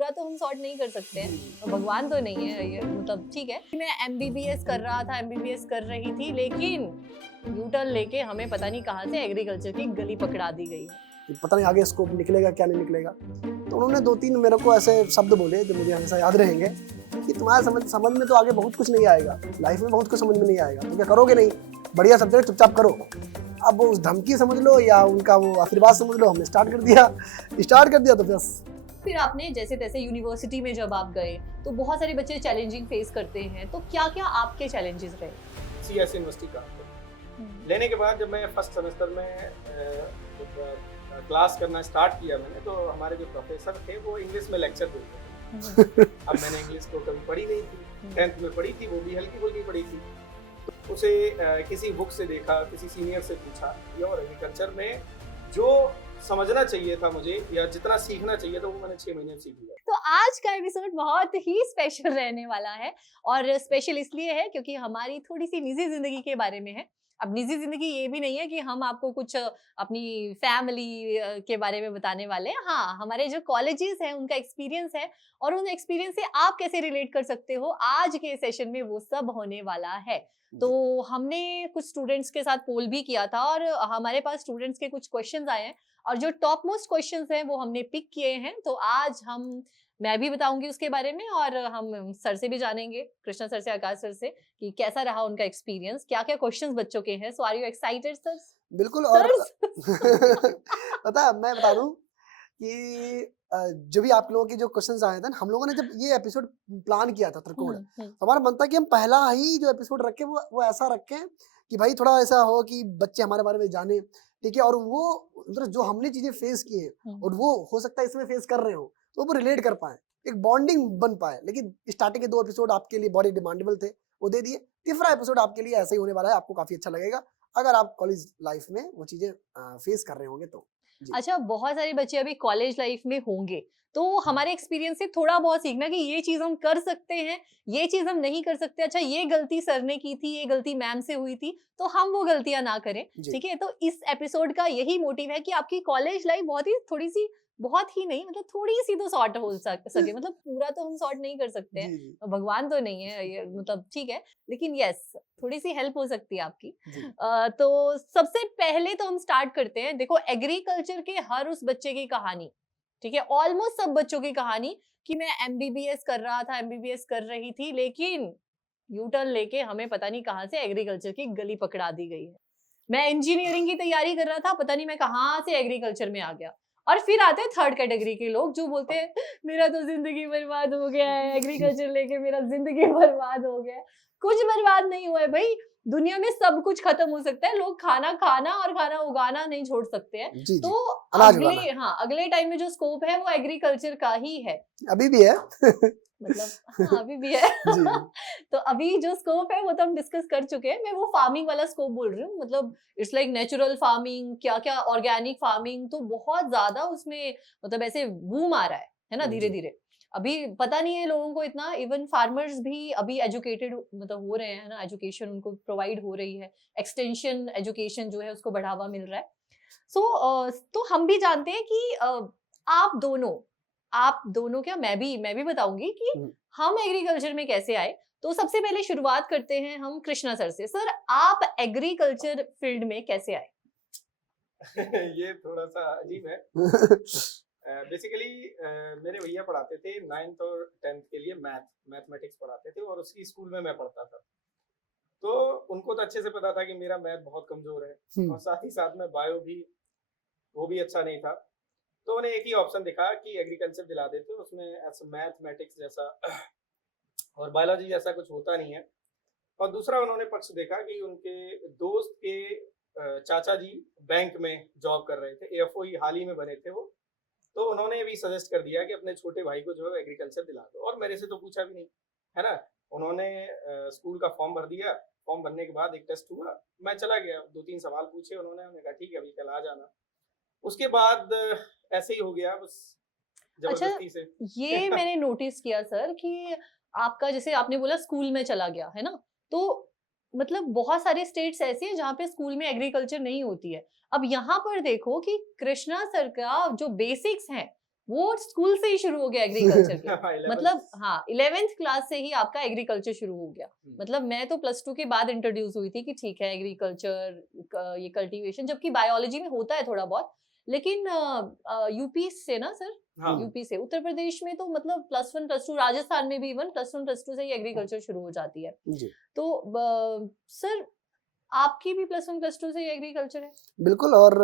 पूरा तो हम सॉर्ट नहीं कर सकते हैं, तो भगवान तो नहीं है ये, मतलब ठीक है। मैं एमबीबीएस कर रहा था, एमबीबीएस कर रही थी, लेकिन यू टर्न लेके हमें पता नहीं कहाँ से एग्रीकल्चर की गली पकड़ा दी गई। पता नहीं आगे स्कोप निकलेगा क्या नहीं निकलेगा। तो उन्होंने 2-3 मेरे को ऐसे शब्द बोले जो मुझे हमेशा याद रहेंगे कि तुम्हारे समझ में तो आगे बहुत कुछ नहीं आएगा, लाइफ में बहुत कुछ समझ में नहीं आएगा, तो क्या करोगे नहीं, बढ़िया सब्जेक्ट चुपचाप करो। अब वो उस धमकी समझ लो या उनका वो आशीर्वाद समझ लो, हमने स्टार्ट कर दिया तो बस। फिर आपने जैसे तैसे यूनिवर्सिटी में जब आप गए तो बहुत सारे बच्चे चैलेंजिंग फेस करते हैं, तो क्या क्या आपके चैलेंजेस रहे? सीएस यूनिवर्सिटी का लेने के बाद जब मैं फर्स्ट सेमेस्टर में क्लास करना स्टार्ट किया मैंने, तो हमारे जो प्रोफेसर थे वो इंग्लिश में लेक्चर देते थे। अब मैंने इंग्लिश तो कभी पढ़ी नहीं थी, 10th में पढ़ी थी, वो भी हल्की फुल्की पढ़ी थी। तो उसे किसी बुक से देखा, किसी सीनियर से पूछा, और एग्रीकल्चर में जो समझना चाहिए था मुझे या जितना सीखना चाहिए था वो मैंने 6 महीने में सीख लिया। तो आज का एपिसोड बहुत ही स्पेशल रहने वाला है, और स्पेशल इसलिए है क्योंकि हमारी थोड़ी सी निजी जिंदगी के बारे में है। अब निजी जिंदगी ये भी नहीं है कि हम आपको कुछ अपनी फैमिली के बारे में बताने वाले हैं। हाँ, हमारे जो कॉलेजेस हैं उनका एक्सपीरियंस है, और उन एक्सपीरियंस से आप कैसे रिलेट कर सकते हो आज के सेशन में वो सब होने वाला है। तो हमने कुछ स्टूडेंट्स के साथ पोल भी किया था, और हमारे पास स्टूडेंट्स के कुछ क्वेश्चंस आए हैं, और जो टॉप मोस्ट क्वेश्चंस हैं वो हमने पिक किए हैं। तो आज मैं भी बताऊंगी उसके बारे में, और हम सर से भी जानेंगे, कृष्णा सर से, आकाश सर से, कि कैसा रहा उनका एक्सपीरियंस, क्या क्या क्वेश्चंस बच्चों के हैं। सो आर यू एक्साइटेड सर? बिल्कुल। और पता है, मैं बता दूं कि जो भी आप लोगों के जो क्वेश्चंस आए थे, हम लोगों ने जब ये एपिसोड प्लान किया था त्रिकोण, तो हमारा मन था कि हम पहला ही जो एपिसोड रखें वो ऐसा रखें कि भाई थोड़ा ऐसा हो कि बच्चे हमारे बारे में जाने, ठीक है, और वो मतलब जो हमने चीजें फेस की हैं और वो हो सकता है इसमें फेस कर रहे हो, तो वो रिलेट कर पाए, एक बॉन्डिंग बन पाए। लेकिन स्टार्टिंग के 2 एपिसोड आपके लिए बहुत डिमांडेबल थे, वो दे दिए। तीसरा एपिसोड आपके लिए ऐसा ही होने वाला है, आपको काफी अच्छा लगेगा अगर आप कॉलेज लाइफ में वो चीजें फेस कर रहे होंगे तो। अच्छा, बहुत सारे बच्चे अभी कॉलेज लाइफ में होंगे, तो हमारे एक्सपीरियंस से थोड़ा बहुत सीखना कि ये चीज हम कर सकते हैं, ये चीज हम नहीं कर सकते। अच्छा, ये गलती सर ने की थी, ये गलती मैम से हुई थी, तो हम वो गलतियां ना करें, ठीक है। तो इस एपिसोड का यही मोटिव है कि आपकी कॉलेज लाइफ बहुत ही नहीं, मतलब थोड़ी सी तो सॉर्ट हो सके, मतलब पूरा तो हम सॉर्ट नहीं कर सकते हैं, तो भगवान तो नहीं है ये, मतलब ठीक है, लेकिन यस, थोड़ी सी हेल्प हो सकती है आपकी। तो सबसे पहले तो हम स्टार्ट करते हैं। देखो, एग्रीकल्चर के हर उस बच्चे की कहानी, ठीक है, ऑलमोस्ट सब बच्चों की कहानी, कि मैं एमबीबीएस कर रहा था, एमबीबीएस कर रही थी, लेकिन यू टर्न लेके हमें पता नहीं कहाँ से एग्रीकल्चर की गली पकड़ा दी गई है। मैं इंजीनियरिंग की तैयारी कर रहा था, पता नहीं मैं कहाँ से एग्रीकल्चर में आ गया। और फिर आते हैं थर्ड कैटेगरी के लोग जो बोलते हैं मेरा तो जिंदगी बर्बाद हो गया है, एग्रीकल्चर लेके मेरा जिंदगी बर्बाद हो गया है। कुछ बर्बाद नहीं हुआ है भाई, दुनिया में सब कुछ खत्म हो सकता है, लोग खाना खाना और खाना उगाना नहीं छोड़ सकते हैं। तो अगले टाइम में जो स्कोप है वो एग्रीकल्चर का ही है, अभी भी है। मतलब हाँ, अभी भी है। तो अभी जो स्कोप है वो तो हम डिस्कस कर चुके हैं। मैं वो फार्मिंग वाला स्कोप बोल रही हूँ, मतलब इट्स लाइक नेचुरल फार्मिंग, क्या क्या ऑर्गेनिक फार्मिंग, तो बहुत ज्यादा उसमें मतलब ऐसे बूम आ रहा है ना, धीरे धीरे। अभी पता नहीं है लोगों को इतना, इवन फार्मर्स भी अभी एजुकेटेड मतलब हो रहे हैं ना, एजुकेशन उनको प्रोवाइड हो रही है, एक्सटेंशन एजुकेशन जो है उसको बढ़ावा मिल रहा है। तो हम भी जानते हैं कि आप दोनों क्या, मैं भी बताऊंगी कि हम एग्रीकल्चर में कैसे आए। तो सबसे पहले शुरुआत करते हैं हम कृष्णा सर से। सर, आप एग्रीकल्चर फील्ड में कैसे आए? ये थोड़ा सा अजीब है। बेसिकली मेरे भैया पढ़ाते थे 9th और 10th के लिए मैथमेटिक्स पढ़ाते थे, और उसी स्कूल में मैं पढ़ता था। तो उनको तो अच्छे से पता था कि मेरा मैथ बहुत कमजोर है, और साथ ही साथ में बायो भी वो भी अच्छा नहीं था। तो उन्हें एक ही ऑप्शन दिखा कि एग्रीकल्चर दिला देते, उसमें ऐसा मैथमेटिक्स जैसा और बायोलॉजी जैसा कुछ होता नहीं है। और दूसरा उन्होंने पक्ष देखा कि उनके दोस्त के चाचा जी बैंक में जॉब कर रहे थे, एएफओ ही हाल ही में बने थे वो, तो उन्होंने भी सजेस्ट कर दिया कि अपने छोटे भाई को जो है एग्रीकल्चर दिला दो। और मेरे से तो पूछा भी नहीं, है ना। उन्होंने स्कूल का फॉर्म भर दिया, फॉर्म भरने के बाद एक टेस्ट हुआ, मैं चला गया, 2-3 सवाल पूछे उन्होंने कहा ठीक है अभी कल आ जाना। उसके बाद ऐसे ही हो गया बस, जबरदस्ती से। ये मैंने नोटिस किया सर कि आपका, जैसे आपने बोला स्कूल में चला गया, है ना, तो मतलब बहुत सारे स्टेट्स ऐसे हैं जहाँ पे स्कूल में एग्रीकल्चर नहीं होती है। अब यहाँ पर देखो कि कृष्णा सर का जो बेसिक्स हैं वो स्कूल से ही शुरू हो गया एग्रीकल्चर के। 11th मतलब हाँ 11th क्लास से ही आपका एग्रीकल्चर शुरू हो गया। मतलब मैं तो +2 के बाद इंट्रोड्यूस हुई थी कि ठीक है एग्रीकल्चर ये कल्टीवेशन, जबकि बायोलॉजी में होता है थोड़ा बहुत, लेकिन यूपी से ना सर, हाँ यूपी से उत्तर प्रदेश में तो मतलब +1 +2, राजस्थान में भी इवन +1 +2 से ही एग्रीकल्चर शुरू हो जाती है। जी तो सर आपकी भी +1 +2 से ही एग्रीकल्चर है? बिल्कुल। और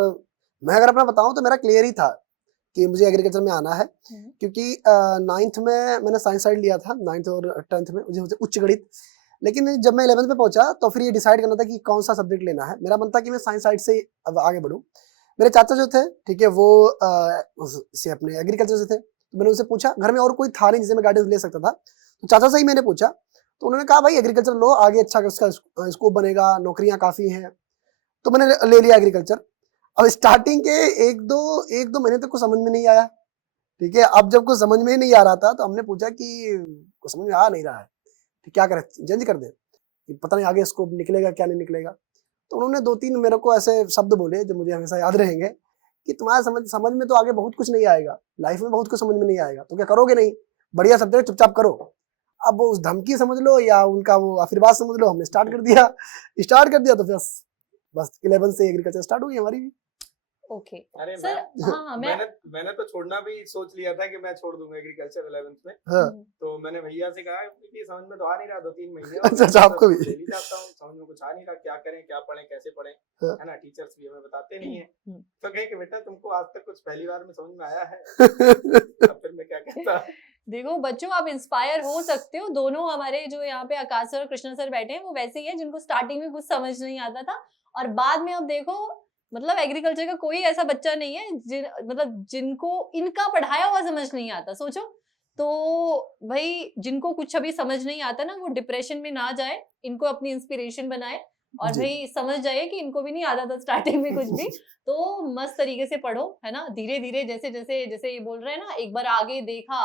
मैं अगर अपना बताऊं तो मेरा क्लियर ही था कि मुझे एग्रीकल्चर में आना है, क्योंकि 9th में मैंने साइंस साइड लिया था, 9th और 10th में मुझे उच्च गणित। लेकिन जब मैं 11th में पहुंचा तो फिर ये डिसाइड करना था कि कौन सा सब्जेक्ट लेना है। मेरा मन था कि मैं साइंस साइड से अब आगे बढ़ूं। मेरे चाचा जो थे, ठीक है, वो से अपने एग्रीकल्चर से थे, तो मैंने उनसे पूछा, घर में और कोई था नहीं जिसे मैं गाइडेंस ले सकता था, तो चाचा से ही मैंने पूछा। तो उन्होंने कहा भाई एग्रीकल्चर लो, आगे अच्छा उसका स्कोप बनेगा, नौकरियां काफी हैं। तो मैंने ले लिया एग्रीकल्चर। अब स्टार्टिंग के एक दो महीने तक कुछ समझ में नहीं आया, ठीक है। अब जब कुछ समझ में ही नहीं आ रहा था तो हमने पूछा कि कुछ समझ में आ नहीं रहा है, तो क्या करें, चेंज कर दे, पता नहीं आगे स्कोप निकलेगा क्या नहीं निकलेगा। तो उन्होंने 2-3 मेरे को ऐसे शब्द बोले जो मुझे हमेशा याद रहेंगे कि तुम्हारा समझ में तो आगे बहुत कुछ नहीं आएगा, लाइफ में बहुत कुछ समझ में नहीं आएगा, तो क्या करोगे, नहीं बढ़िया सब्जेक्ट चुपचाप करो। अब वो उस धमकी समझ लो या उनका वो आशीर्वाद समझ लो, हमने स्टार्ट कर दिया तो बस 11 से एग्रीकल्चर स्टार्ट हुई हमारी भी। ओके अरे सर, हाँ मैंने तो छोड़ना भी सोच लिया था कि मैं छोड़ दूंगा एग्रीकल्चर 11th में। हाँ। तो मैंने भैया से कहा कि समझ में तो आ नहीं रहा 2-3 महीने अच्छा आपको भी डेली जाता हूँ, समझ में कुछ आ नहीं रहा, क्या करें, क्या पढ़ें, कैसे पढ़ें, हाँ। है ना, टीचर्स भी हमें बताते नहीं है। तो कहे कि बेटा तुमको आज तक कुछ पहली बार में समझ में आया है, अब फिर मैं क्या कहता। देखो बच्चों, आप इंस्पायर हो सकते हो। दोनों हमारे जो यहाँ पे आकाश सर और कृष्णा सर बैठे हैं वो वैसे ही है जिनको स्टार्टिंग में कुछ समझ नहीं आता था, और बाद में अब देखो मतलब एग्रीकल्चर का कोई ऐसा बच्चा नहीं है मतलब जिनको इनका पढ़ाया हुआ समझ नहीं आता। सोचो तो भाई जिनको कुछ अभी समझ नहीं आता ना, वो डिप्रेशन में ना जाए, इनको अपनी इंस्पिरेशन बनाए, और जी। भाई समझ जाइए कि इनको भी नहीं आता था स्टार्टिंग में कुछ भी। तो मस्त तरीके से पढ़ो, है ना, धीरे धीरे, जैसे जैसे जैसे ये बोल रहे हैं ना, एक बार आगे देखा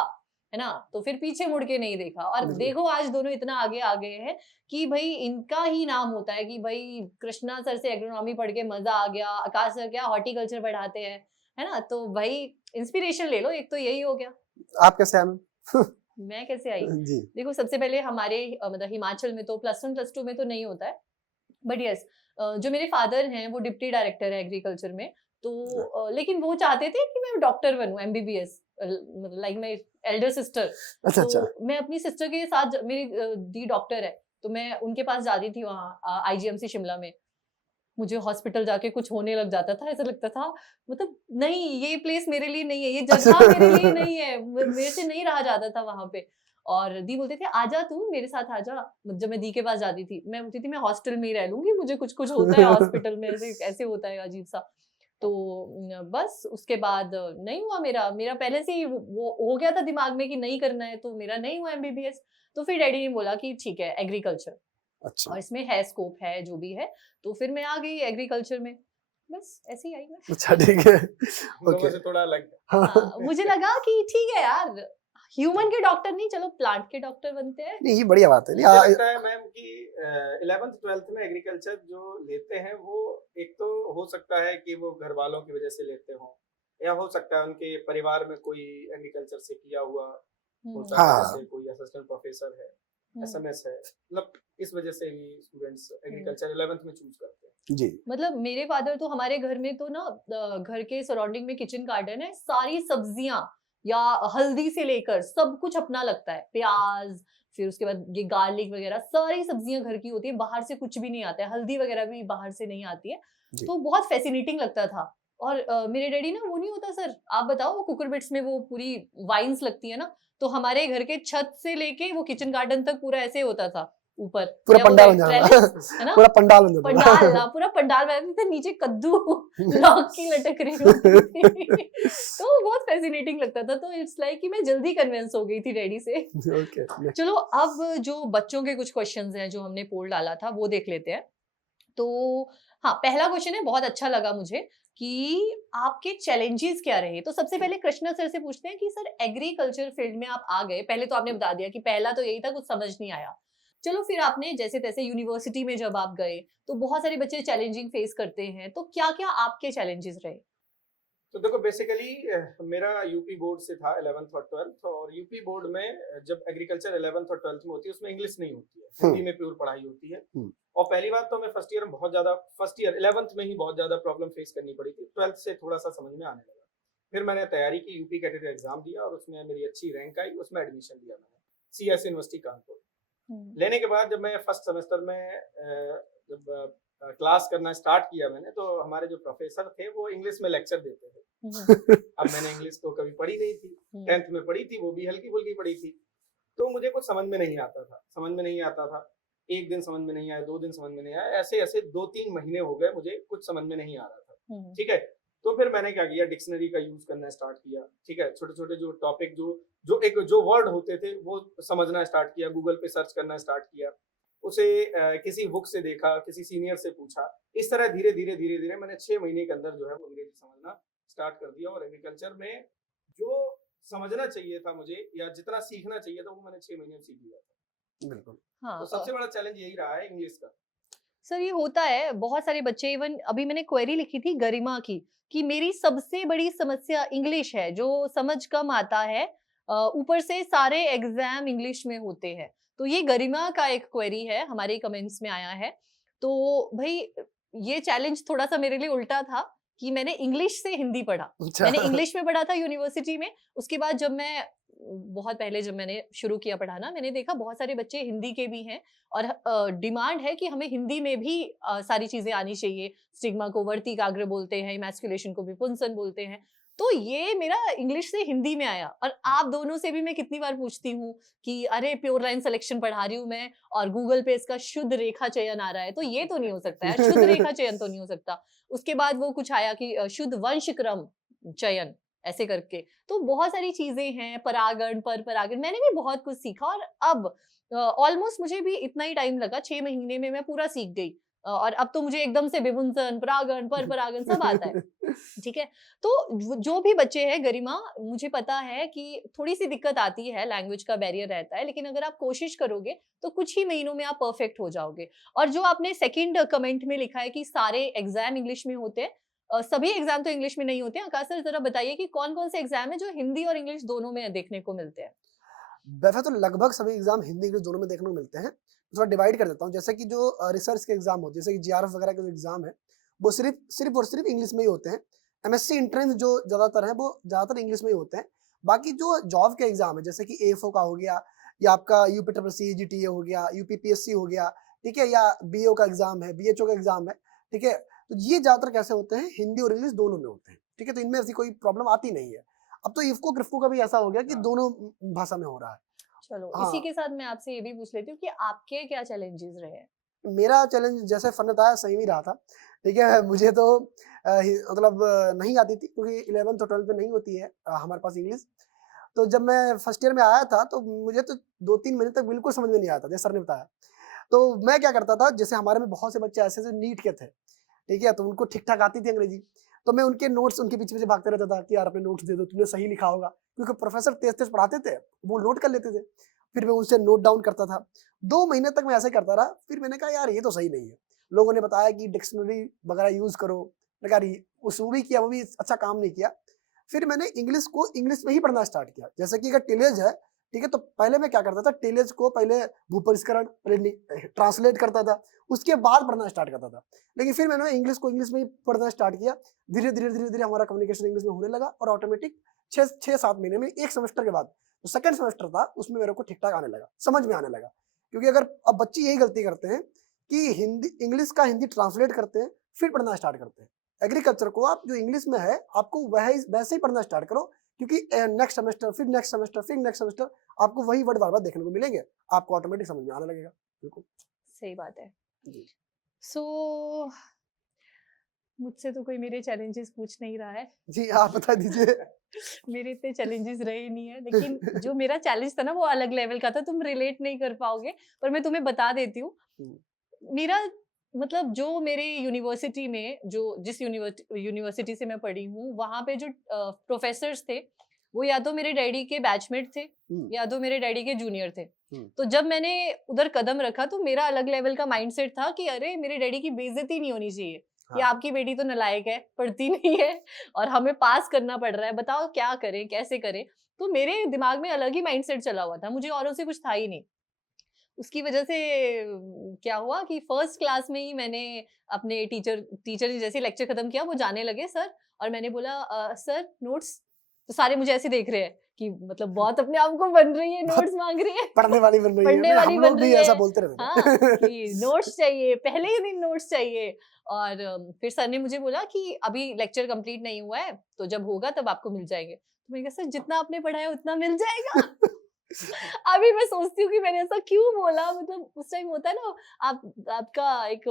है ना तो फिर पीछे मुड़ के नहीं देखा। और बिल्कुल। देखो आज दोनों इतना आगे आ गए हैं कि भाई इनका ही नाम होता है कि भाई कृष्णा सर से एग्रोनॉमी पढ़ के मजा आ गया, आकाश सर क्या हॉर्टिकल्चर पढ़ाते हैं, है ना। तो भाई इंस्पिरेशन ले लो, एक तो यही हो गया। आप कैसे आए? मैं कैसे आई? जी देखो सबसे पहले हमारे मतलब हिमाचल में तो +1 +2 में तो नहीं होता है, बट यस जो मेरे फादर हैं वो डिप्टी डायरेक्टर है एग्रीकल्चर में। तो लेकिन वो चाहते थे कि मैं डॉक्टर बनूं, MBBS, मतलब लाइक माय एल्डर सिस्टर। अच्छा अच्छा। तो मैं अपनी सिस्टर के साथ मेरी दी डॉक्टर है, तो मैं उनके पास जाती थी वहाँ IGMC शिमला में। मुझे हॉस्पिटल जाके कुछ होने लग जाता था, ऐसा लगता था मतलब नहीं ये प्लेस मेरे लिए नहीं है, ये जगह मेरे लिए नहीं है, मेरे से नहीं रहा जाता था वहां पे। और दी बोलते थे आजा तू मेरे साथ आजा। जब मैं दी के पास जाती थी मैं बोलती थी मैं हॉस्टल में ही रह लूंगी, मुझे कुछ कुछ होता है हॉस्पिटल में, ऐसे ऐसे होता है अजीब सा। तो बस उसके बाद नहीं हुआ मेरा मेरा पहले से ही वो हो गया था दिमाग में कि नहीं करना है, तो मेरा नहीं हुआ MBBS। तो फिर डैडी ने बोला कि ठीक है एग्रीकल्चर, अच्छा और इसमें है स्कोप है जो भी है, तो फिर मैं आ गई एग्रीकल्चर में, बस ऐसे ही आई मैं। अच्छा ठीक है। हम लोगों ओके से थोड़ा अलग। हाँ, मुझे लगा कि ठीक है यार, ह्यूमन के डॉक्टर नहीं, चलो प्लांट के डॉक्टर बनते हैं। नहीं ये बढ़िया बात है। मुझे लगता है मैम कि 11th 12th में एग्रीकल्चर जो लेते हैं वो एक तो हो सकता है कि वो घर वालों की वजह से लेते हों, या हो सकता है उनके परिवार में कोई एग्रीकल्चर से किया हुआ होता है, हाँ। जैसे कोई असिस्टेंट प्रोफेसर है, SMS है, मतलब इस वजह से भी स्टूडेंट्स एग्रीकल्चर 11th में चूज करते हैं। जी मतलब मेरे फादर तो हमारे घर में तो ना घर के सराउंडिंग में किचन गार्डन है, सारी सब्जियां या हल्दी से लेकर सब कुछ अपना लगता है, प्याज, फिर उसके बाद ये गार्लिक वगैरह सारी सब्जियां घर की होती है, बाहर से कुछ भी नहीं आता है, हल्दी वगैरह भी बाहर से नहीं आती है। जी। तो बहुत फैसिनेटिंग लगता था। और मेरे डैडी ना वो नहीं होता सर, आप बताओ वो कुकर बिट्स में वो पूरी वाइन्स लगती है ना, तो हमारे घर के छत से लेके वो किचन गार्डन तक पूरा ऐसे होता था ऊपर, पूरा या वो पंडाल बन जाता ट्रेलिस, है ना, पूरा पंडाल बन जाता पंडाल ना पूरा पंडाल बनाते थे, नीचे कद्दू लौक की लटक रही होती थी। तो बहुत फैसिनेटिंग लगता था। तो इट्स लाइक कि मैं जल्दी कन्विंस हो गई थी डैडी से। ओके चलो अब जो बच्चों के कुछ क्वेश्चंस हैं जो हमने पोल डाला था वो देख लेते हैं। तो हाँ, पहला क्वेश्चन है, बहुत अच्छा लगा मुझे कि आपके चैलेंजेस क्या रहे। तो सबसे पहले कृष्णा सर से पूछते हैं कि सर एग्रीकल्चर फील्ड में आप आ गए, पहले तो आपने बता दिया कि पहला तो यही था कुछ समझ नहीं आया। चलो फिर आपने जैसे तैसे यूनिवर्सिटी में जब आप गए तो बहुत सारे बच्चे चैलेंजिंग फेस करते हैं, तो क्या क्या आपके चैलेंजेस रहे? तो देखो बेसिकली मेरा यूपी बोर्ड से था 11th और 12th, और यूपी बोर्ड में जब एग्रीकल्चर 11th और 12th में होती है उसमें इंग्लिश नहीं होती है, हिंदी में प्योर पढ़ाई होती है। और पहली बात तो मैं फर्स्ट ईयर में बहुत ज्यादा, फर्स्ट ईयर 11th में ही बहुत ज्यादा प्रॉब्लम फेस करनी पड़ी थी, 12th से थोड़ा सा समझ में आने लगा। फिर मैंने तैयारी की, यूपी कैडेट एग्जाम दिया और उसमें मेरी अच्छी रैंक आई, उसमें एडमिशन लिया मैंने CS यूनिवर्सिटी कानपुर। लेने के बाद जब मैं फर्स्ट सेमेस्टर में जब क्लास करना स्टार्ट किया मैंने, तो हमारे जो प्रोफेसर थे वो इंग्लिश में लेक्चर देते थे। अब मैंने इंग्लिश तो कभी पढ़ी नहीं थी, 10th में पढ़ी थी, वो भी हल्की फुल्की पढ़ी थी, तो मुझे कुछ समझ में नहीं आता था। एक दिन समझ में नहीं आया, 2 दिन समझ में नहीं आया, ऐसे ऐसे 2-3 महीने हो गए मुझे कुछ समझ में नहीं आ रहा था। ठीक है, तो फिर मैंने क्या किया, डिक्शनरी का यूज करना स्टार्ट किया। ठीक है, छोटे छोटे जो टॉपिक जो वर्ड होते थे वो समझना स्टार्ट किया, गूगल पे सर्च करना स्टार्ट किया, उसे किसी बुक से देखा, किसी सीनियर से पूछा। इस तरह धीरे धीरे मैंने 6 महीने के अंदर जो है वो अंग्रेजी समझना स्टार्ट कर दिया। और एग्रीकल्चर में जो समझना चाहिए था मुझे या जितना सीखना चाहिए था वो मैंने 6 महीने में सीख लिया था। बिल्कुल। हाँ, तो सबसे बड़ा चैलेंज यही रहा है इंग्लिश का। सर ये होता है, बहुत सारे बच्चे, इवन अभी मैंने क्वेरी लिखी थी गरिमा की कि मेरी सबसे बड़ी समस्या इंग्लिश है, जो समझ कम आता है, ऊपर से सारे एग्जाम इंग्लिश में होते हैं। तो ये गरिमा का एक क्वेरी है, हमारे कमेंट्स में आया है। तो भाई ये चैलेंज थोड़ा सा मेरे लिए उल्टा था कि मैंने इंग्लिश से हिंदी पढ़ा। मैंने इंग्लिश में पढ़ा था यूनिवर्सिटी में, उसके बाद जब मैं बहुत पहले जब मैंने शुरू किया पढ़ाना, मैंने देखा बहुत सारे बच्चे हिंदी के भी हैं और डिमांड है कि हमें हिंदी में भी सारी चीजें आनी चाहिए। स्टिग्मा को वर्तिकाग्र बोलते हैं, इमैस्कुलेशन को विपुंसन बोलते हैं। तो ये मेरा इंग्लिश से हिंदी में आया। और आप दोनों से भी मैं कितनी बार पूछती हूँ कि अरे प्योर लाइन सिलेक्शन पढ़ा रही हूँ मैं और गूगल पे इसका शुद्ध रेखा चयन आ रहा है, तो ये तो नहीं हो सकता है, शुद्ध रेखा चयन तो नहीं हो सकता। उसके बाद वो कुछ आया कि शुद्ध वंश क्रम चयन, ऐसे करके। तो बहुत सारी चीजें हैं, परागण, पर परागण, मैंने भी बहुत कुछ सीखा। और अब ऑलमोस्ट मुझे भी इतना ही टाइम लगा, 6 महीने में मैं पूरा सीख गई। और अब तो मुझे एकदम से विभुंसन, परागण, पर परागण सब आता है। ठीक है, तो जो भी बच्चे हैं गरिमा, मुझे पता है कि थोड़ी सी दिक्कत आती है, लैंग्वेज का बैरियर रहता है, लेकिन अगर आप कोशिश करोगे तो कुछ ही महीनों में आप परफेक्ट हो जाओगे। और जो आपने सेकंड कमेंट में लिखा है कि सारे एग्जाम इंग्लिश में होते हैं, सभी एग्जाम तो इंग्लिश में नहीं होते हैं। आकाश सर जरा बताइए कि कौन कौन से एग्जाम है जो हिंदी और इंग्लिश दोनों में देखने को मिलते हैं। वैसे तो लगभग सभी एग्जाम हिंदी इंग्लिश दोनों में देखने को मिलते हैं। थोड़ा डिवाइड कर देता हूँ, जैसे कि जो रिसर्च के एग्जाम होते हैं, जैसे कि GRF वगैरह के जो एग्जाम है वो सिर्फ और सिर्फ इंग्लिश में ही होते हैं। MSc एंट्रेंस जो ज्यादातर है वो ज्यादातर इंग्लिश में ही होते हैं। बाकी जो जॉब के एग्जाम है, जैसे कि AFO का हो गया, या आपका UPSSC GTA हो गया, UPPSC हो गया, ठीक है, या BO का एग्जाम है, BHO का एग्जाम है, ठीक है, तो ये ज्यादातर कैसे होते हैं, हिंदी और इंग्लिश दोनों में होते हैं। ठीक है, तो इनमें ऐसी कोई प्रॉब्लम आती नहीं है। अब तो इफ्को ग्रिफ्को का भी ऐसा हो गया कि दोनों भाषा में हो रहा है। चलो हाँ। इसी के साथ मैं आपसे ये भी पूछ लेती हूँ कि आपके क्या चैलेंजेस रहे हैं। मेरा चैलेंज जैसे फन बताया सही भी रहा था। ठीक है, मुझे तो मतलब नहीं आती थी, क्योंकि 11th और 12th में नहीं होती है हमारे पास इंग्लिश। तो जब मैं फर्स्ट ईयर में आया था तो मुझे तो 2-3 महीने तक बिल्कुल समझ में नहीं आता, जैसे सर ने बताया। तो मैं क्या करता था, जैसे हमारे में बहुत से बच्चे ऐसे जो नीट के थे, ठीक है, तो उनको ठीक ठाक आती थी अंग्रेजी, तो मैं उनके नोट्स उनके पीछे पीछे भागते रहता था कि यार अपने नोट्स दे दो, तुमने सही लिखा होगा, क्योंकि प्रोफेसर तेज तेज पढ़ाते थे, वो नोट कर लेते थे। फिर मैं उनसे नोट डाउन करता था। 2 महीने तक मैं ऐसे करता रहा। फिर मैंने कहा यार ये तो सही नहीं है। लोगों ने बताया कि डिक्शनरी वगैरह यूज करो, मैं वो भी किया, वो भी अच्छा काम नहीं किया। फिर मैंने इंग्लिश को इंग्लिश में ही पढ़ना स्टार्ट किया। जैसे कि अगर टेलेज है, ठीक है, तो पहले मैं क्या करता था, टेलेज को पहले भूपरिष्करण ट्रांसलेट करता था, उसके बाद पढ़ना स्टार्ट करता था। लेकिन फिर मैंने इंग्लिश को इंग्लिश में ही पढ़ना स्टार्ट किया। धीरे धीरे हमारा कम्युनिकेशन इंग्लिश में होने लगा, और ऑटोमेटिक 6-7 महीने में, एक सेमेस्टर के बाद, तो सेकंड सेमेस्टर था, उसमें मेरे को ठीक ठाक आने लगा, समझ में आने लगा। क्योंकि अगर अब बच्चे यही गलती करते हैं कि इंग्लिश का हिंदी ट्रांसलेट करते हैं, फिर पढ़ना स्टार्ट करते हैं। एग्रीकल्चर को आप जो इंग्लिश में है, आपको वैसे ही पढ़ना स्टार्ट करो, क्योंकि नेक्स्ट सेमेस्टर, फिर नेक्स्ट सेमेस्टर, फिर नेक्स्ट सेमेस्टर आपको वही वर्ड बार बार देखने को मिलेंगे, आपको ऑटोमेटिक समझ में आने लगेगा। बिल्कुल सही बात है। जी। सो मुझसे तो कोई मेरे चैलेंजेस पूछ नहीं रहा है। जी, आप बता दीजिए। मेरे इतने चैलेंजेस रहे नहीं है, लेकिन जो मेरा चैलेंज था ना वो अलग लेवल का था, तुम रिलेट नहीं कर पाओगे, पर मैं तुम्हें बता देती हूँ। मेरा मतलब जो मेरे यूनिवर्सिटी में, जो जिस यूनिवर्सिटी से मैं पढ़ी हूँ, वहाँ पे जो प्रोफेसर्स थे वो या तो मेरे डैडी के बैचमेट थे या तो मेरे डैडी के जूनियर थे। तो जब मैंने उधर कदम रखा तो मेरा अलग लेवल का माइंडसेट था कि अरे मेरे डैडी की बेइज्जती नहीं होनी चाहिए, कि हाँ। आपकी बेटी तो नालायक है, पढ़ती नहीं है और हमें पास करना पड़ रहा है, बताओ क्या करें, कैसे करें। तो मेरे दिमाग में अलग ही माइंडसेट चला हुआ था, मुझे औरों से कुछ था ही नहीं। उसकी वजह से क्या हुआ कि फर्स्ट क्लास में ही मैंने अपने टीचर ने जैसे लेक्चर खत्म किया, वो जाने लगे सर, और मैंने बोला सर नोट्स। तो सारे मुझे ऐसे देख रहे हैं कि मतलब बहुत अपने आप को बन रही है, नोट्स मांग रही है। पढ़ने वाली बन रही है। पढ़ने नहीं, वाली हम बन लोग भी रही ऐसा है। बोलते रहते हाँ, थे। कि नोट्स चाहिए, पहले ही दिन नोट्स चाहिए। और फिर सर ने मुझे बोला कि अभी लेक्चर कंप्लीट नहीं हुआ है, तो जब होगा तब आपको मिल जाएंगे। तो मैंने कहा सर जितना आपने पढ़ा है उतना मिल जाएगा। अभी मैं सोचती हूँ कि मैंने ऐसा क्यों बोला, मतलब उस टाइम होता है ना, आपका एक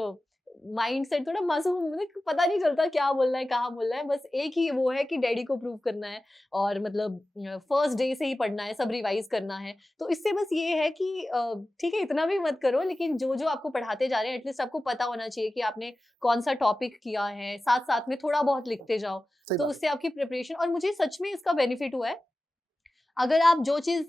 माइंडसेट थोड़ा मासूम, मतलब पता नहीं चलता क्या बोलना है, कहाँ बोलना है, बस एक ही वो है कि डैडी को प्रूव करना है और मतलब फर्स्ट डे से ही पढ़ना है, सब रिवाइज करना है। तो इससे बस ये है कि ठीक है इतना भी मत करो, लेकिन जो जो आपको पढ़ाते जा रहे हैं एटलीस्ट आपको पता होना चाहिए कि आपने कौन सा टॉपिक किया है, साथ साथ में थोड़ा बहुत लिखते जाओ। सही तो बात है। उससे आपकी प्रिपरेशन, और मुझे सच में इसका बेनिफिट हुआ है। अगर आप जो चीज़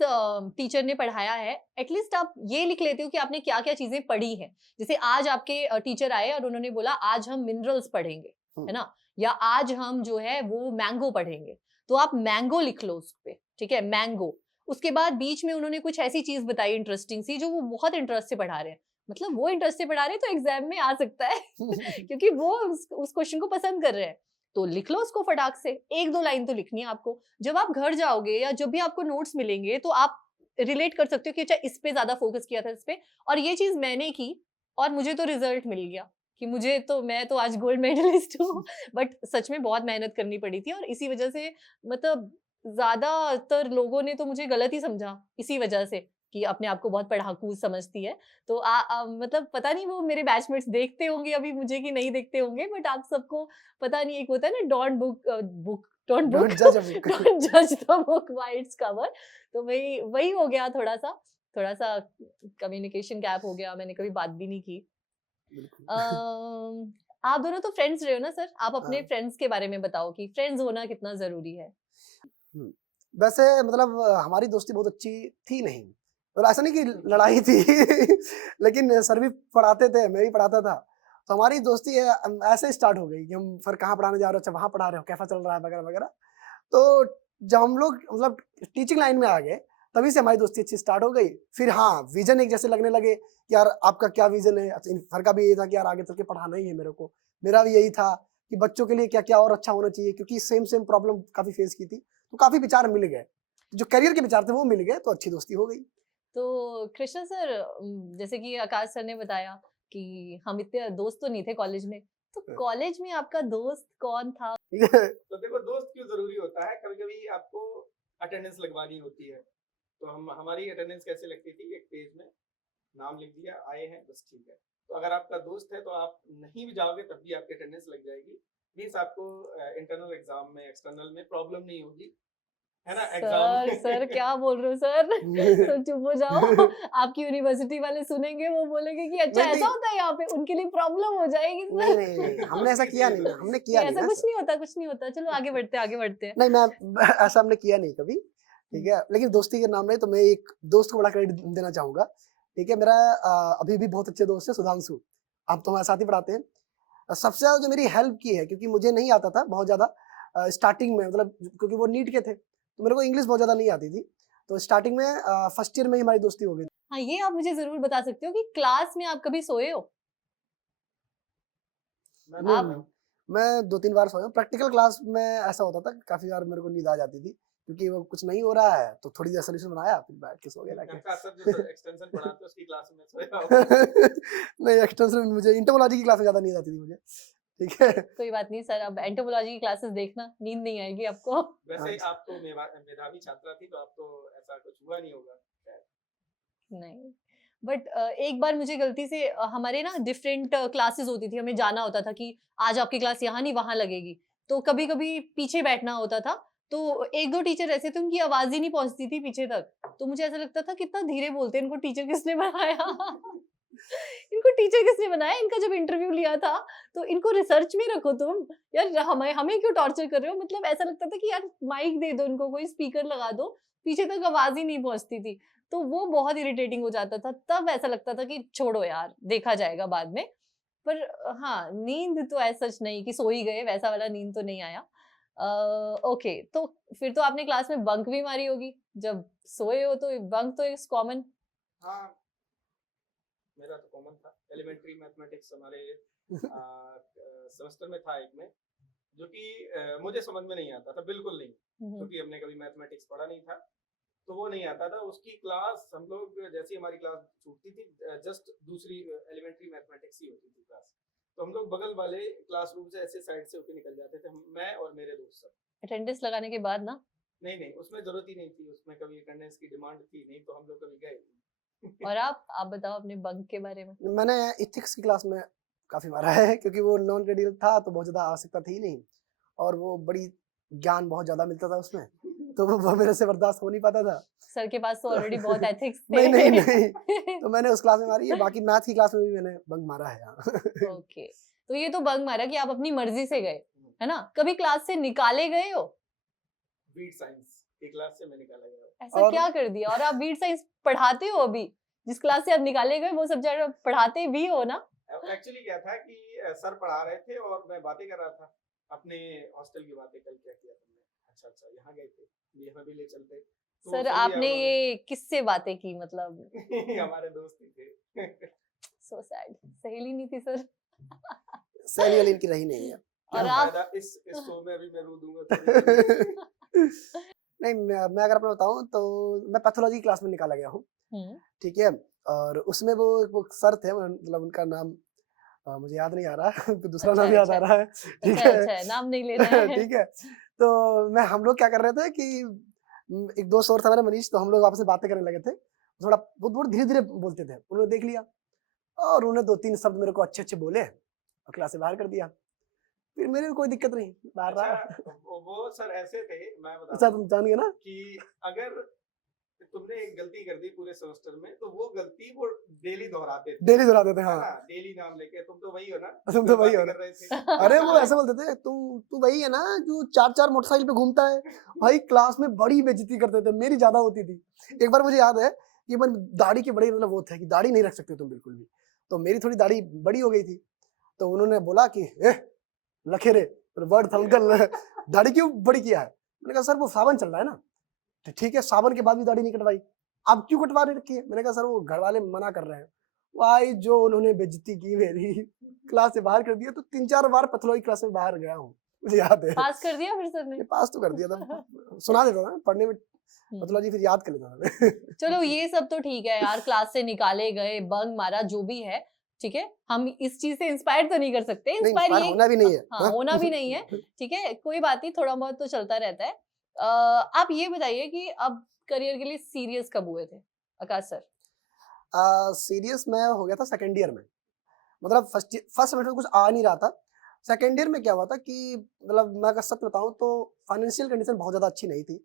टीचर ने पढ़ाया है, एटलीस्ट आप ये लिख लेते हो कि आपने क्या-क्या चीज़ें पढ़ी हैं। जैसे आज आपके टीचर आए और उन्होंने बोला आज हम मिनरल्स पढ़ेंगे, है ना? या आज हम जो है वो मैंगो पढ़ेंगे। तो आप मैंगो लिख लो उस पे, ठीक है? मैंगो। उसके बाद बीच में उन्होंने कुछ ऐसी चीज़ बताई इंटरेस्टिंग सी जो वो बहुत इंटरेस्ट से पढ़ा रहे हैं। मतलब वो इंटरेस्ट से पढ़ा रहे हैं तो एग्ज़ाम में आ सकता है क्योंकि वो उस क्वेश्चन को पसंद कर रहे हैं। तो लिख लो उसको फटाक से, 1-2 लाइन तो लिखनी है आपको। जब आप घर जाओगे या जब भी आपको नोट्स मिलेंगे तो आप रिलेट कर सकते हो कि अच्छा इस पे ज्यादा फोकस किया था इस पे, और ये चीज मैंने की और मुझे तो रिजल्ट मिल गया कि मैं तो आज गोल्ड मेडलिस्ट हूँ। बट सच में बहुत मेहनत करनी पड़ी थी और इसी वजह से मतलब ज्यादातर लोगों ने तो मुझे गलत ही समझा इसी वजह से कि अपने आप को बहुत पढ़ाकू समझती है। तो मतलब पता नहीं वो मेरे बैचमेट्स देखते होंगे अभी मुझे कि नहीं देखते होंगे, बट आप सबको पता नहीं, एक होता है ना डोंट डोंट डोंट जज अ बुक। डोंट जज the book by its cover. तो वही वही हो गया, थोड़ा सा कम्युनिकेशन गैप हो गया, मैंने कभी बात भी नहीं की। बिल्कुल। आप दोनों तो फ्रेंड्स रहे हो ना सर, आप अपने हाँ। फ्रेंड्स के बारे में बताओ कि फ्रेंड्स होना कितना जरूरी है। हुँ। वैसे मतलब हमारी दोस्ती बहुत अच्छी थी नहीं, और ऐसा नहीं कि लड़ाई थी लेकिन सर भी पढ़ाते थे, मैं भी पढ़ाता था। तो हमारी दोस्ती ऐसे स्टार्ट हो गई कि हम फिर कहाँ पढ़ाने जा रहे हो? अच्छा वहाँ पढ़ा रहे हो, कैसा चल रहा है? वगैरह-वगैरह। तो जब हम लोग मतलब टीचिंग लाइन में आ गए, तभी से हमारी दोस्ती अच्छी स्टार्ट हो गई। फिर हाँ, विज़न एक जैसे लगने लगे कि यार आपका क्या विज़न है? अच्छा सर का भी यही था कि यार आगे चल के पढ़ाना ही है मेरे को। मेरा भी यही था कि बच्चों के लिए क्या-क्या और अच्छा होना चाहिए, क्योंकि सेम प्रॉब्लम काफ़ी फेस की थी। तो काफ़ी विचार मिल गए। जो करियर के विचार थे वो मिल गए, तो अच्छी दोस्ती हो गई। तो कृष्णा सर, जैसे कि आकाश सर ने बताया कि हम इतने दोस्त तो नहीं थे कॉलेज में, तो हाँ। कॉलेज में आपका दोस्त कौन था? तो देखो दोस्त क्यों ज़रूरी होता है, कभी-कभी आपको अटेंडेंस लगवानी होती है। तो हम हमारी अटेंडेंस कैसे लगती थी, एक पेज में नाम लिख दिया, आए हैं बस ठीक है। तो अगर आपका दोस्त है तो आप नहीं भी जाओगे तब भी आपकी अटेंडेंस लग जाएगी। मीन्स आपको इंटरनल एग्ज़ाम में, एक्सटर्नल में प्रॉब्लम नहीं होगी, है ना? एग्ज़ाम सर क्या बोल रहे हो सर? तो चुप हो जाओ। आपकी यूनिवर्सिटी वाले सुनेंगे, वो बोलेंगे कि अच्छा नहीं, ऐसा नहीं। होता है यहाँ पे, उनके लिए प्रॉब्लम हो जाएगी नहीं, सर। नहीं, नहीं, हमने ऐसा किसी किया भी नहीं ना, तरह हमने से। किया नहीं नहीं ऐसा ना कुछ ऐसा। नहीं होता, कुछ नहीं होता। चलो आगे बढ़ते हैं, आगे बढ़ते हैं। नहीं, मैं ऐसा हमने किया नहीं कभी, ठीक है? लेकिन दोस्ती के नाम में तो मैं एक दोस्त को बड़ा क्रेडिट देना चाहूँगा, ठीक है? मेरा अभी भी बहुत अच्छे दोस्त है सुधांशु, अब तो हमारे साथ ही पढ़ाते हैं। सबसे ज़्यादा जो मेरी हेल्प की है, क्योंकि मुझे नहीं आता था बहुत ज़्यादा स्टार्टिंग में, मतलब क्योंकि वो नीट के थे, तो मेरे को इंग्लिश बहुत ज़्यादा नहीं आती थी। तो स्टार्टिंग में फर्स्ट ईयर में ही हमारी दोस्ती हो गई। हाँ, ये आप मुझे ज़रूर बता सकते हो कि क्लास में आप कभी सोए हो? मैं तो आप मैं मैं 2-3 बार सोया हूँ। प्रैक्टिकल क्लास में ऐसा होता था, काफ़ी बार मेरे को नींद आ जाती थी, क्योंकि वो कुछ नहीं हो रहा है, तो थोड़ी देर सॉल्यूशन बनाया, फिर बैठ के सो गया जाके। का सर जो एक्सटेंशन पढ़ाते हैं उसकी क्लास में सोया हूँ। नहीं, एक्सटेंशन मुझे एंटोमोलॉजी की क्लास में ज़्यादा नींद आती थी मुझे, ठीक है? कोई बात नहीं सर, अब एंटोमोलॉजी की क्लासेस देखना, नींद नहीं आएगी आपको। वैसे हाँ। आप तो मेधावी छात्रा थी, तो आप तो ऐसा कुछ हुआ नहीं होगा शायद। नहीं, बट एक बार मुझे गलती से हमारे ना डिफरेंट क्लासेस होती थी, हमें जाना होता था कि आज आपकी क्लास यहाँ नहीं वहाँ लगेगी। तो कभी-कभी पीछे बैठना होता था, तो 1-2 टीचर ऐसे थे उनकी आवाज़ ही नहीं पहुँचती थी पीछे तक। तो मुझे ऐसा लगता था कितना धीरे बोलते हैं, इनको टीचर किसने बनाया? इनको टीचर किसने बनाया? इनका जब इंटरव्यू लिया था, तो इनको रिसर्च में रखो तुम। यार हमें हमें क्यों टॉर्चर कर रहे हो? मतलब ऐसा लगता था कि यार माइक दे दो इनको, कोई स्पीकर लगा दो, पीछे तक आवाज़ ही नहीं पहुँचती थी। तो वो बहुत इरिटेटिंग हो जाता था। तब ऐसा लगता था कि छोड़ो यार, देखा जाएगा बाद में। पर हाँ, नींद तो ऐसा सच नहीं कि सो ही गए, वैसा वाला नींद तो नहीं आया। ओके, तो फिर तो आपने क्लास में बंक भी मारी होगी जब सोए हो, तो बंक तो इज कॉमन। हाँ, मेरा तो कॉमन था। एलिमेंट्री मैथमेटिक्स हमारे सेमेस्टर में था एक में, जो कि मुझे समझ में नहीं आता था, बिल्कुल नहीं, क्योंकि हमने कभी मैथमेटिक्स पढ़ा नहीं था, तो वो नहीं आता था। उसकी क्लास हम लोग जैसी हमारी क्लास छूटती थी, जस्ट दूसरी एलिमेंट्री मैथमेटिक्स ही होती थी क्लास, तो हम लोग बगल वाले क्लासरूम से ऐसे साइड से होकर निकल जाते थे, मैं और मेरे दोस्त सब। अटेंडेंस लगाने के बाद ना? नहीं नहीं, उसमें जरूरत ही नहीं थी, उसमें कभी अटेंडेंस की डिमांड थी नहीं, तो हम लोग कभी गए नहीं। और आप बताओ अपने बंक के बारे में। मैंने इथिक्स की क्लास में काफी मारा है, क्योंकि वो नॉन क्रेडिट था तो बहुत ज्यादा आवश्यकता थी नहीं, और वो बड़ी ज्ञान बहुत ज्यादा मिलता था उसमें, तो वो मेरे से बर्दाश्त हो नहीं पाता था। सर के पास तो ऑलरेडी बहुत एथिक्स थे। नहीं नहीं नहीं, तो मैंने उस क्लास में मारी है, बाकी मैथ की क्लास में भी मैंने बंक मारा है यहाँ। ओके, तो ये तो बंक मारा कि आप अपनी मर्जी से गए, है ना? कभी क्लास से निकाले गए हो? बीट साइंस की क्लास से मैं निकाला गया। ऐसा क्या कर दिया? और आप बीट साइंस पढ़ाते हो अभी? जिस क्लास से आप निकाले गए वो सब्जेक्ट आप पढ़ाते भी हो ना? एक्चुअली क्या था कि सर पढ़ा रहे थे और मैं बातें कर रहा था, अपने हॉस्टल की बातें। कल क्या किया तुमने? अच्छा अच्छा, यहाँ गए थे, ये हमें भी ले चलते। तो सर चल दिया आपने उन्होंने। ये किससे बातें की मतलब? हमारे दोस्त ही थे। So sad. सहेली नहीं थी सर? सैली वाली इनकी रही नहीं है। और क्या आप? फायदा, इस शो में अभी मैं रो दूंगा तो। नहीं, मैं अगर अपना बताऊं तो मैं पैथोलॉजी क्लास में निकाला गया हूँ, ठीक है, और उसमें वो सर थे, मतलब उनका नाम मुझे याद नहीं आ रहा, तो दूसरा अच्छा नाम याद अच्छा आ रहा है, ठीक अच्छा है। अच्छा, नाम नहीं लेना है। ठीक है, तो हम लोग क्या कर रहे थे कि एक दोस्त और था मेरा, मनीष, तो हम लोग आपस में बातें करने लगे थे, थोड़ा बहुत बहुत धीरे धीरे बोलते थे, उन्होंने देख लिया और उन्होंने 2-3 शब्द मेरे को अच्छे अच्छे बोले और क्लास से बाहर कर दिया। फिर मेरे को कोई दिक्कत नहीं, बाहर रहा। अच्छा, वो सर ऐसे थे, मैं बता अच्छा, दूं तुम जान गए ना कि अगर तुमने एक गलती कर दी पूरे सेमेस्टर में, तो वो गलती वो डेली दोहराते थे, डेली दोहराते थे, है हाँ, ना? डेली नाम लेके, तुम तो वही हो ना तुम जो तो वही बातें हो ना। कर रहे थे। अरे वो ऐसे बोलते थे, तू वही है ना जो 4-4 मोटरसाइकिल पे घूमता है। भाई क्लास में बड़ी बेइज्जती करते थे, मेरी ज्यादा होती थी। एक बार मुझे याद है कि मैं दाढ़ी के बड़े मतलब वो थे कि दाढ़ी नहीं रख सकते तुम बिल्कुल भी, तो मेरी थोड़ी दाढ़ी बड़ी हो गई थी, तो उन्होंने बोला कि लखेरे वर्ड था उनका, दाढ़ी क्यों बड़ी किया है? मैंने कहा सर वो सावन चल रहा है ना, तो ठीक है, सावन के बाद भी दाढ़ी नहीं कटवाई, अब क्यों कटवा रखी है? मैंने कहा सर वो घर वाले मना कर रहे हैं। भाई जो उन्होंने बेइज्जती की मेरी, क्लास से बाहर कर दिया, तो 3-4 बार पैथोलॉजी क्लास में बाहर गया हूँ, मुझे याद है। पास कर दिया फिर सर ने? पास तो कर दिया था, सुना देता था पढ़ने में, पैथोलॉजी फिर याद कर लेता था मैं। चलो ये सब तो ठीक है यार, क्लास से निकाले गए, बंक मारा, जो भी है ठीक है, हम इस चीज से इंस्पायर तो नहीं कर सकते, नहीं, इंस्पायर इंस्पायर ये होना भी नहीं है। हाँ होना भी नहीं है, ठीक है, कोई बात नहीं, थोड़ा बहुत तो चलता रहता है। आप ये बताइए कि अब करियर के लिए सीरियस कब हुए थे आकाश सर? सीरियस मैं हो गया था सेकेंड ईयर में, मतलब फर्स्ट सेमेस्टर कुछ आ नहीं रहा था। सेकेंड ईयर में क्या हुआ था कि मतलब मैं अगर सच बताऊं तो फाइनेंशियल कंडीशन बहुत ज़्यादा अच्छी नहीं थी,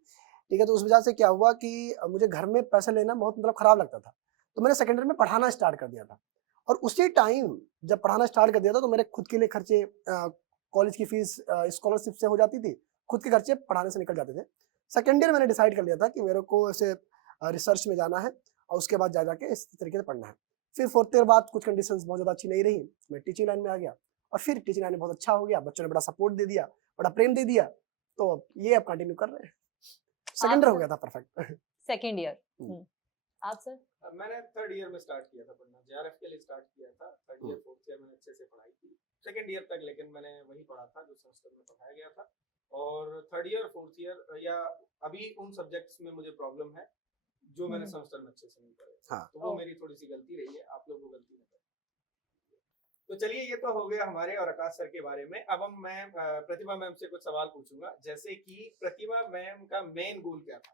ठीक है, तो उस वजह से क्या हुआ कि मुझे घर में पैसे लेना बहुत मतलब खराब लगता था, तो मैंने सेकेंड ईयर में पढ़ाना स्टार्ट कर दिया था, और उसी टाइम जब पढ़ाना स्टार्ट कर दिया था तो मेरे खुद के लिए खर्चे, कॉलेज की फीस स्कॉलरशिप से हो जाती थी, खुद के खर्चे पढ़ाने से निकल जाते थे। सेकेंड ईयर मैंने डिसाइड कर लिया था कि मेरे को ऐसे रिसर्च में जाना है और उसके बाद जा जाके इस तरीके से पढ़ना है। फिर फोर्थ ईयर बाद कुछ कंडीशंस बहुत ज़्यादा अच्छी नहीं रही, मैं टीचिंग लाइन में आ गया, और फिर टीचिंग लाइन में बहुत अच्छा हो गया, बच्चों ने बड़ा सपोर्ट दे दिया, बड़ा प्रेम दे दिया, तो ये अब कंटिन्यू कर रहे हैं। सेकेंड ईयर हो गया था परफेक्ट। Second year. आप सर? मैंने थर्ड ईयर में स्टार्ट किया था पढ़ना, जेआरएफ के लिए स्टार्ट किया था। थर्ड ईयर फोर्थ ईयर मैंने अच्छे से पढ़ाई की, सेकंड ईयर तक लेकिन मैंने वही पढ़ा था जो सेमेस्टर में पढ़ाया गया था, और थर्ड ईयर फोर्थ ईयर या अभी उन सब्जेक्ट्स में मुझे प्रॉब्लम है जो मैंने सेमेस्टर में अच्छे से नहीं पढ़े, हाँ। तो वो मेरी थोड़ी सी गलती रही है, आप लोग वो गलती नहीं करें। तो चलिए, ये तो हो गया हमारे और आकाश सर के बारे में। अब मैं प्रतिभा मैम से कुछ सवाल पूछूंगा, जैसे कि प्रतिभा मैम का मेन गोल क्या था?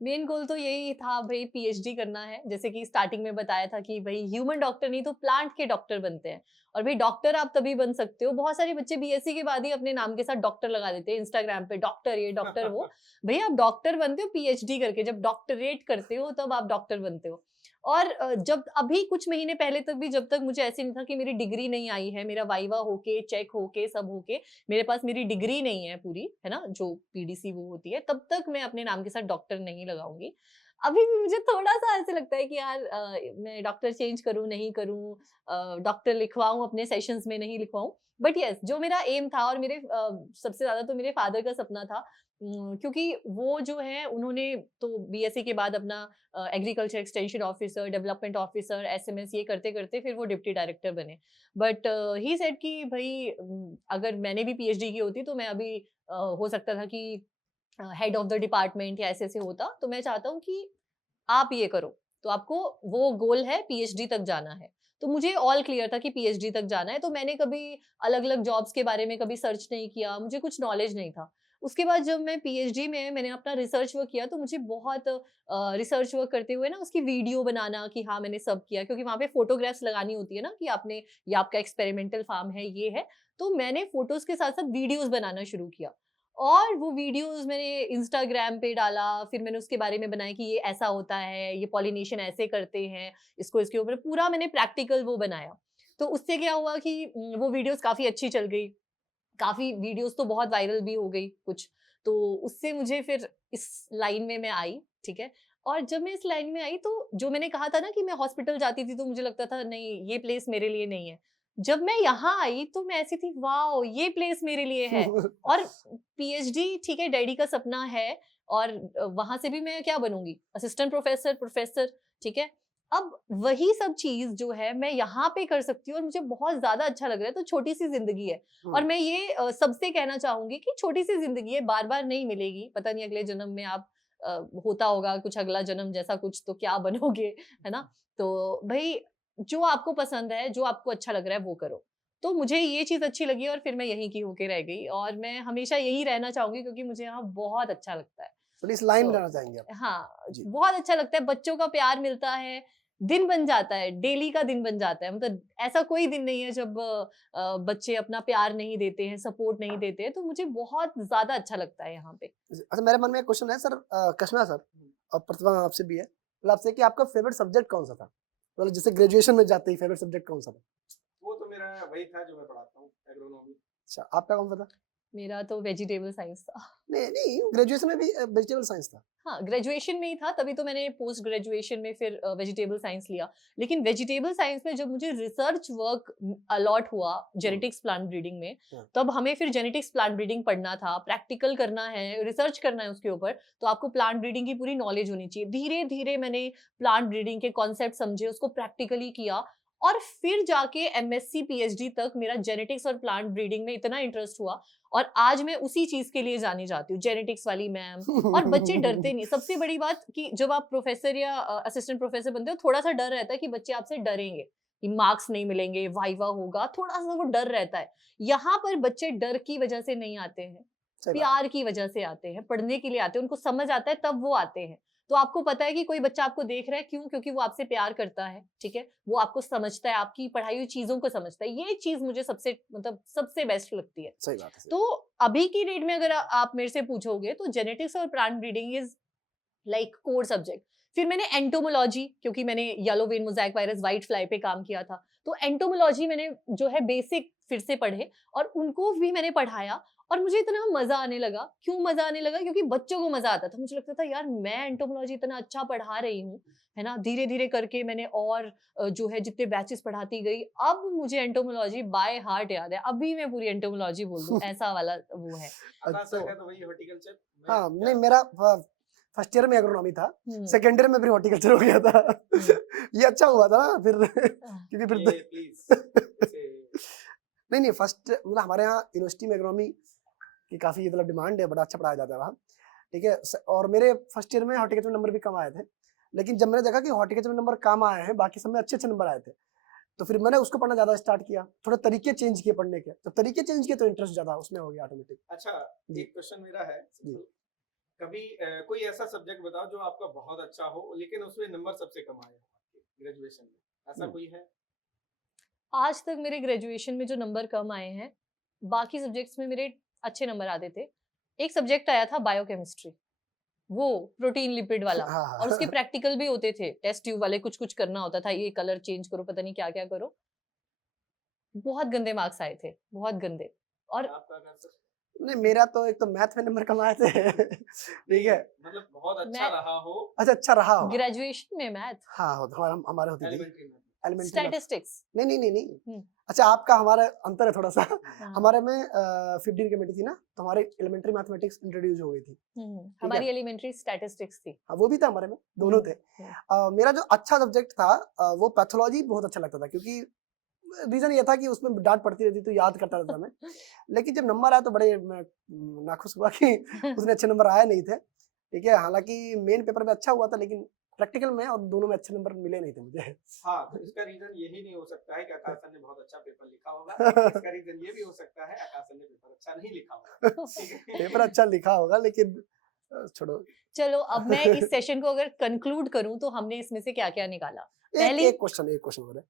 मेन गोल तो यही था भाई, पीएचडी करना है, जैसे कि स्टार्टिंग में बताया था कि भाई ह्यूमन डॉक्टर नहीं तो प्लांट के डॉक्टर बनते हैं, और भाई डॉक्टर आप तभी बन सकते हो, बहुत सारे बच्चे बीएससी के बाद ही अपने नाम के साथ डॉक्टर लगा देते हैं इंस्टाग्राम पे, डॉक्टर ये डॉक्टर वो, भैया आप डॉक्टर बनते हो पीएचडी करके, जब डॉक्टरेट करते हो तब आप डॉक्टर बनते हो। और जब अभी कुछ महीने पहले तक भी, जब तक मुझे ऐसे नहीं था कि मेरी डिग्री नहीं आई है, मेरा वाइवा होके चेक होके सब होके मेरे पास मेरी डिग्री नहीं है पूरी, है ना, जो पीडीसी वो होती है, तब तक मैं अपने नाम के साथ डॉक्टर नहीं लगाऊंगी। अभी भी मुझे थोड़ा-सा ऐसे लगता है कि यार मैं डॉक्टर चेंज करूँ, नहीं करूँ, डॉक्टर लिखवाऊँ अपने सेशंस में, नहीं लिखवाऊँ। बट येस, जो मेरा एम था और मेरे सबसे ज़्यादा तो मेरे फादर का सपना था, क्योंकि वो जो है उन्होंने तो बीएससी के बाद अपना agriculture extension officer, development officer, SMS ये करते-करते फिर वो डिप्टी डायरेक्टर बने। बट ही सेड कि भई अगर मैंने भी पीएचडी की होती तो मैं अभी हो सकता था कि हेड ऑफ द डिपार्टमेंट या ऐसे-ऐसे होता। तो मैं चाहता हूँ कि आप ये करो, तो आपको वो गोल है पीएचडी तक जाना है। तो मुझे ऑल क्लियर था कि पीएचडी तक जाना है, तो मैंने कभी अलग-अलग जॉब्स के बारे में कभी सर्च नहीं किया, मुझे कुछ नॉलेज नहीं था। उसके बाद जब मैं पीएचडी में मैंने अपना रिसर्च वर्क किया तो मुझे बहुत रिसर्च वर्क करते हुए ना उसकी वीडियो बनाना कि हाँ, मैंने सब किया, क्योंकि वहाँ पे फोटोग्राफ्स लगानी होती है ना कि आपने ये आपका एक्सपेरिमेंटल फार्म है, ये है। तो मैंने फोटोज़ के साथ-साथ वीडियोज़ बनाना शुरू किया। और वो वीडियोज़ मैंने इंस्टाग्राम पे डाला, फिर मैंने उसके बारे में बनाया कि ये ऐसा होता है, ये पॉलिनेशन ऐसे करते हैं, इसको इसके ऊपर पूरा मैंने प्रैक्टिकल वो बनाया। तो उससे क्या हुआ कि वो वीडियोज़ काफ़ी अच्छी चल गई, काफ़ी वीडियोज़ तो बहुत वायरल भी हो गई कुछ। तो उससे मुझे फिर इस लाइन में मैं आई, ठीक है? और जब मैं इस लाइन में आई तो जो मैंने कहा था ना कि मैं हॉस्पिटल जाती थी तो मुझे लगता था नहीं, ये प्लेस मेरे लिए नहीं है। जब मैं यहाँ आई तो मैं ऐसी थी, वॉव! ये प्लेस मेरे लिए है। और पीएचडी ठीक है, डैडी का सपना है और वहाँ से भी मैं क्या बनूँगी? असिस्टेंट प्रोफ़ेसर, प्रोफ़ेसर, ठीक है? अब वही सब चीज़ जो है मैं यहाँ पे कर सकती हूँ और मुझे बहुत ज़्यादा अच्छा लग रहा है, तो छोटी-सी ज़िंदगी है। और मैं ये सबसे कहना चाहूँगी कि छोटी-सी ज़िंदगी है, बार-बार नहीं मिलेगी, पता नहीं अगले जन्म में आप होता होगा कुछ अगला जन्म जैसा कुछ तो क्या बनोगे, है ना? तो भई जो आपको पसंद है, जो आपको अच्छा लग रहा है वो करो। तो मुझे ये चीज़ अच्छी लगी और फिर मैं यहीं की होके रह गई और मैं हमेशा यहीं रहना चाहूँगी क्योंकि मुझे यहाँ बहुत अच्छा लगता है। चलिए इस लाइन में सो रहना चाहेंगे आप। हाँ, जी। बहुत अच्छा लगता है, बच्चों का प्यार मिलता है, दिन बन जाता है, डेली का दिन बन जाता है। मतलब ऐसा कोई दिन नहीं है जब बच्चे अपना प्यार नहीं देते हैं, सपोर्ट नहीं देते हैं, तो मुझे बहुत ज़्यादा अच्छा लगता है यहाँ पे। अच्छा, मेरे मन में एक क्वेश्चन है सर, कृष्णा सर और प्रतिभा मैम आपसे भी है। मतलब आपसे कि आपका फेवरेट सब्जेक्ट कौन-सा था? मतलब जैसे ग्रेजुएशन में जाते ही फेवरेट सब्जेक्ट कौन-सा था? वो तो मेरा वही था जो मैं पढ़ाता हूँ, एग्रोनॉमी। अच्छा, आपका कौन-सा था? मेरा तो वेजिटेबल साइंस था। नहीं, नहीं, ग्रेजुएशन में भी वेजिटेबल साइंस था। हाँ, ग्रेजुएशन में ही था, तभी तो मैंने पोस्ट ग्रेजुएशन में फिर वेजिटेबल साइंस लिया। लेकिन वेजिटेबल साइंस में जब मुझे रिसर्च वर्क अलॉट हुआ जेनेटिक्स प्लांट ब्रीडिंग में, हाँ। तब हमें फिर जेनेटिक्स प्लांट ब्रीडिंग पढ़ना था, प्रैक्टिकल करना है, रिसर्च करना है उसके ऊपर, तो आपको प्लांट ब्रीडिंग की पूरी नॉलेज होनी चाहिए। धीरे-धीरे मैंने प्लांट ब्रीडिंग के कॉन्सेप्ट समझे, उसको प्रैक्टिकली किया और फिर जाके एमएससी, पीएचडी तक मेरा जेनेटिक्स और प्लांट ब्रीडिंग में इतना इंटरेस्ट हुआ और आज मैं उसी चीज़ के लिए जानी जाती हूँ, जेनेटिक्स वाली मैम। और बच्चे डरते नहीं। सबसे बड़ी बात कि जब आप प्रोफेसर या असिस्टेंट प्रोफेसर बनते हो, थोड़ा-सा डर रहता है कि बच्चे आपसे डरेंगे, कि मार्क्स नहीं मिलेंगे, वाइवा होगा, थोड़ा-सा वो डर रहता है। यहाँ पर बच्चे डर की वजह से नहीं आते हैं, सही बात है। प्यार की वजह से आते हैं, पढ़ने के लिए आते हैं, उनको समझ आता है तब वो आते हैं। तो आपको पता है कि कोई बच्चा आपको देख रहा है, क्यों? क्योंकि वो आपसे प्यार करता है, ठीक है? वो आपको समझता है, आपकी पढ़ाई हुई चीज़ों को समझता है। ये चीज़ मुझे सबसे मतलब सबसे बेस्ट लगती है। सही बात है, सही। तो अभी की डेट में अगर आप मेरे से पूछोगे तो जेनेटिक्स और plant breeding is like core subject. फिर मैंने एंटोमोलॉजी, क्योंकि मैंने yellow vein mosaic virus white fly पे काम किया था, तो एंटोमोलॉजी मैंने जो है बेसिक फिर से पढ़े और उनको भी मैंने पढ़ाया और मुझे इतना मजा आने लगा। क्यों मजा आने लगा? क्योंकि बच्चों को मजा आता था। मुझे लगता था यार मैं एंटोमोलॉजी इतना अच्छा पढ़ा रही हूँ, है ना? धीरे-धीरे करके मैंने और जो है जितने बैचेस पढ़ाती गई, अब मुझे एंटोमोलॉजी बाय हार्ट याद है। अभी मैं पूरी एंटोमोलॉजी बोल दूँ, ऐसा वाला वो है। आकाश अच्छा। का तो वही हॉर्टिकल्चर। हाँ, मैं नहीं मेरा फर्स्ट ईयर में एग्रोनॉमी था, हुँ, सेकंड ईयर में फिर हॉर्टिकल्चर हो गया था। हुँ। ये अच्छा हुआ था ना फिर क्योंकि फिर ये प्लीज इसे नहीं, नहीं फर्स्ट मतलब हमारे यहाँ यूनिवर्सिटी में एग्रोनॉमी की काफ़ी मतलब डिमांड है, बड़ा अच्छा पढ़ाया जाता है वहाँ, ठीक है? और मेरे फर्स्ट ईयर में हॉर्टिकल्चर में नंबर भी कम आए थे, लेकिन जब मैंने देखा कि हॉर्टिकल्चर में नंबर कम आए हैं, बाकी सब में अच्छे-अच्छे नंबर आए थे, तो फिर मैंने उसको पढ़ना ज़्यादा स्टार्ट किया, थोड़े तरीके चेंज किए पढ़ने के, तो तरीके चेंज किए तो इंटरेस्ट ज़्यादा उसमें हो गया ऑटोमेटिक। अच्छा। जी। एक क्वेश्चन मेरा है जी। simple। कभी कोई ऐसा सब्जेक्ट बताओ जो आपका बहुत अच्छा हो लेकिन उसमें नंबर सबसे कम आए हो आपके ग्रेजुएशन में, ऐसा कोई है? आज तक मेरे ग्रेजुएशन में जो नंबर कम आए हैं, बाकी सब्जेक्ट्स में मेरे अच्छे नंबर आते थे। एक सब्जेक्ट आया था बायोकेमिस्ट्री, वो प्रोटीन लिपिड वाला, हाँ, और उसके हाँ। प्रैक्टिकल भी होते थे, टेस्ट ट्यूब वाले कुछ-कुछ करना होता था, ये कलर चेंज करो, पता नहीं क्या-क्या करो। बहुत गंदे मार्क्स आए थे, बहुत गंदे। और आपका आंसर? नहीं मेरा तो एक तो मैथ में नंबर कमाए थे ठीक है। मतलब बहुत अच्छा मैं- रहा हो अच्छा रहा होगा। ग्रेजुएशन में मैथ, हाँ हमारे होती थी एलिमेंट्री में। Elementary math. स्टैटिस्टिक्स। नहीं। अच्छा आपका हमारा अंतर है थोड़ा सा। हाँ। हमारे में 15 कमेटी थी ना, तो हमारे एलिमेंट्री मैथमेटिक्स इंट्रोड्यूस हो गई थी। हमारी एलिमेंट्री स्टैटिस्टिक्स थी। हाँ वो भी था हमारे में, दोनों थे। मेरा जो अच्छा सब्जेक्ट था वो पैथोलॉजी बहुत अच्छा लगता था, क्योंकि रीजन ये था कि उसमें डांट पड़ती रहती तो याद करता रहता मैं। लेकिन जब नंबर आया तो बड़े मैं नाखुश हुआ कि उसने अच्छे नंबर आए नहीं थे। ठीक है, हालांकि मेन पेपर में अच्छा हुआ था, लेकिन प्रैक्टिकल में और दोनों में अच्छे नंबर मिले नहीं थे मुझे। हाँ, तो इसका रीजन यही नहीं हो सकता है कि आकाश सर ने बहुत अच्छा पेपर लिखा होगा। इसका रीजन ये भी हो सकता है आकाश सर ने पेपर अच्छा नहीं लिखा होगा। ठीक है? पेपर अच्छा लिखा होगा लेकिन छोड़ो। चलो अब मैं इस सेशन को अगर कंक्लूड करूं तो हमने इसमें से क्या क्या निकाला? एक क्वेश्चन हो रहा है,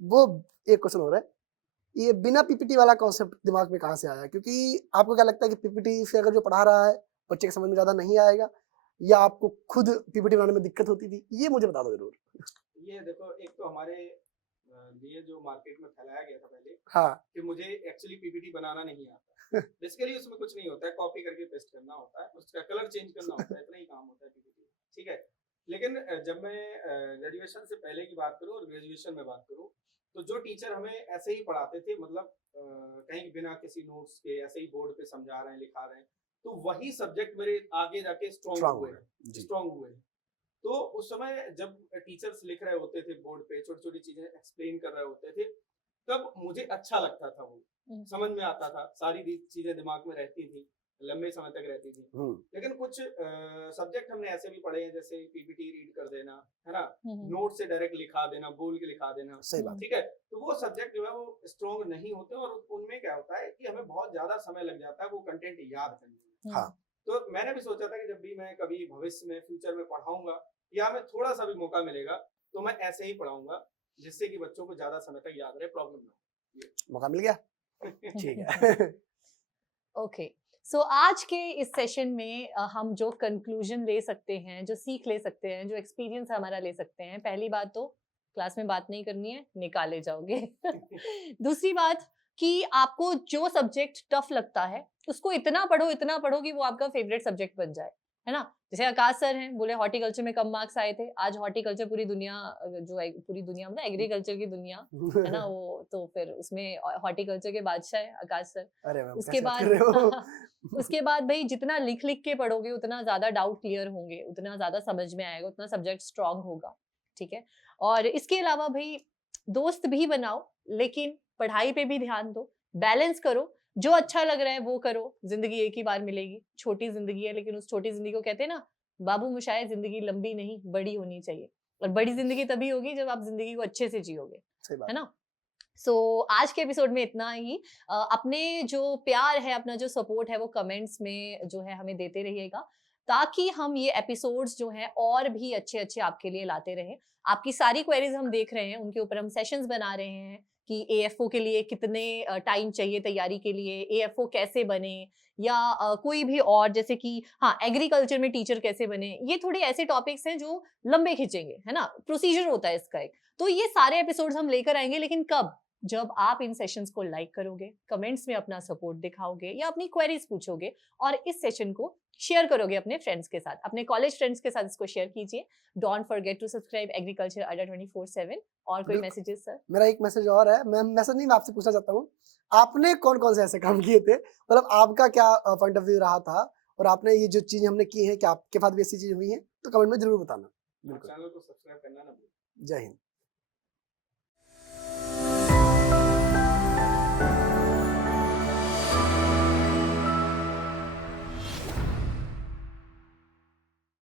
वो एक क्वेश्चन हो रहा है, ये बिना पीपीटी वाला कॉन्सेप्ट दिमाग में कहाँ से आया? क्योंकि आपको क्या लगता है कि पीपीटी से अगर जो पढ़ा रहा है बच्चे के समझ में ज्यादा नहीं आएगा, या आपको खुद पीपीटी बनाने में दिक्कत होती थी? ये मुझे बता दो जरूर। ये देखो, एक तो हमारे लिए जो मार्केट में फैलाया गया था पहले हाँ कि मुझे एक्चुअली पीपीटी बनाना नहीं आता। बेसिकली उसमें कुछ नहीं होता है, कॉपी करके पेस्ट करना होता है, उसका कलर चेंज करना होता है, इतना ही काम होता है पीपीटी। ठीक है, लेकिन जब मैं ग्रेजुएशन से पहले की बात करूं और ग्रेजुएशन में बात करूं, तो जो टीचर हमें ऐसे ही पढ़ाते थे, मतलब कहीं बिना किसी नोट्स के ऐसे ही बोर्ड पे समझा रहे हैं, लिखा रहे हैं, तो वही सब्जेक्ट मेरे आगे जाके स्ट्रॉन्ग हुए। तो उस समय जब टीचर्स लिख रहे होते थे बोर्ड पे, छोटी छोटी चीजें एक्सप्लेन कर रहे होते थे, तब मुझे अच्छा लगता था, वो समझ में आता था, सारी चीजें दिमाग में रहती थी, लंबे समय तक रहती थी। लेकिन कुछ सब्जेक्ट हमने ऐसे भी पढ़े हैं, जैसे पीपीटी रीड कर देना, है ना, नोट से डायरेक्ट लिखा देना, बोल के लिखा देना। सही बात। ठीक है, तो वो सब्जेक्ट जो है वो स्ट्रॉन्ग नहीं होते, और उनमें क्या होता है कि हमें बहुत ज्यादा समय लग जाता है वो कंटेंट याद करने में। हाँ। तो मैंने भी सोचा था कि जब भी मैं कभी भविष्य में, फ्यूचर में पढ़ाऊंगा, या हमें थोड़ा सा भी मौका मिलेगा, तो मैं ऐसे ही पढ़ाऊंगा, जिससे कि बच्चों को ज्यादा समय तक याद रहे, प्रॉब्लम ना हो। मौका मिल गया, ठीक है। ओके, सो आज के इस सेशन में हम जो कंक्लूजन ले सकते हैं, जो सीख ले सकते हैं, जो एक्सपीरियंस हमारा ले सकते हैं, पहली बात तो क्लास में बात नहीं करनी है, निकाले जाओगे। दूसरी बात कि आपको जो सब्जेक्ट टफ लगता है उसको इतना पढ़ो कि वो आपका फेवरेट सब्जेक्ट बन जाए, है ना। जैसे आकाश सर हैं, बोले हॉर्टिकल्चर में कम मार्क्स आए थे, आज हॉर्टिकल्चर पूरी दुनिया मतलब एग्रीकल्चर की दुनिया है ना, वो तो फिर उसमें हॉर्टिकल्चर के बादशाह है आकाश सर। अरे मैम, उसके कैसे बात कर रहे हो? उसके बाद भाई जितना लिख के पढ़ोगे उतना ज्यादा डाउट क्लियर होंगे, उतना ज्यादा समझ में आएगा, उतना सब्जेक्ट स्ट्रांग होगा। ठीक है, और इसके अलावा भाई दोस्त भी बनाओ, लेकिन पढ़ाई पे भी ध्यान दो, बैलेंस करो, जो अच्छा लग रहा है वो करो। जिंदगी एक ही बार मिलेगी, छोटी जिंदगी है, लेकिन उस छोटी जिंदगी को कहते हैं ना बाबू मोशाय, जिंदगी लंबी नहीं बड़ी होनी चाहिए, और बड़ी जिंदगी तभी होगी जब आप जिंदगी को अच्छे से जियोगे, है ना। सो आज के एपिसोड में इतना ही। अपने जो प्यार है, अपना जो सपोर्ट है, वो कमेंट्स में जो है हमें देते रहिएगा, ताकि हम ये एपिसोड्स जो हैं और भी अच्छे अच्छे आपके लिए लाते रहें। आपकी सारी क्वेरीज हम देख रहे हैं, उनके ऊपर हम सेशंस बना रहे हैं कि एएफओ के लिए कितने टाइम चाहिए तैयारी के लिए, एएफओ कैसे बने, या कोई भी और, जैसे कि हाँ एग्रीकल्चर में टीचर कैसे बने। ये थोड़े ऐसे टॉपिक्स हैं जो लंबे खींचेंगे, है ना, प्रोसीजर होता है इसका एक। तो ये सारे एपिसोड्स हम लेकर आएंगे, लेकिन कब? जब आप इन सेशंस को लाइक करोगे, कमेंट्स में अपना सपोर्ट दिखाओगे, या अपनी क्वेरीज पूछोगे, और इस सेशन को शेयर करोगे अपने फ्रेंड्स के साथ, अपने कॉलेज फ्रेंड्स के साथ इसको शेयर कीजिए। Don't forget to subscribe agriculture Adda 24/7। और कोई मैसेजेस सर? मेरा एक मैसेज और है, मैं मैसेज नहीं, मैं आपसे पूछना चाहता हूँ, आपने कौन कौन से ऐसे काम किए थे, मतलब आपका क्या पॉइंट ऑफ व्यू रहा था, और आपने ये जो चीज हमने की है, कि आपके साथ भी ऐसी चीज हुई है, तो कमेंट में जरूर बताना। चैनल को सब्सक्राइब करना ना भूलें। जय हिंद।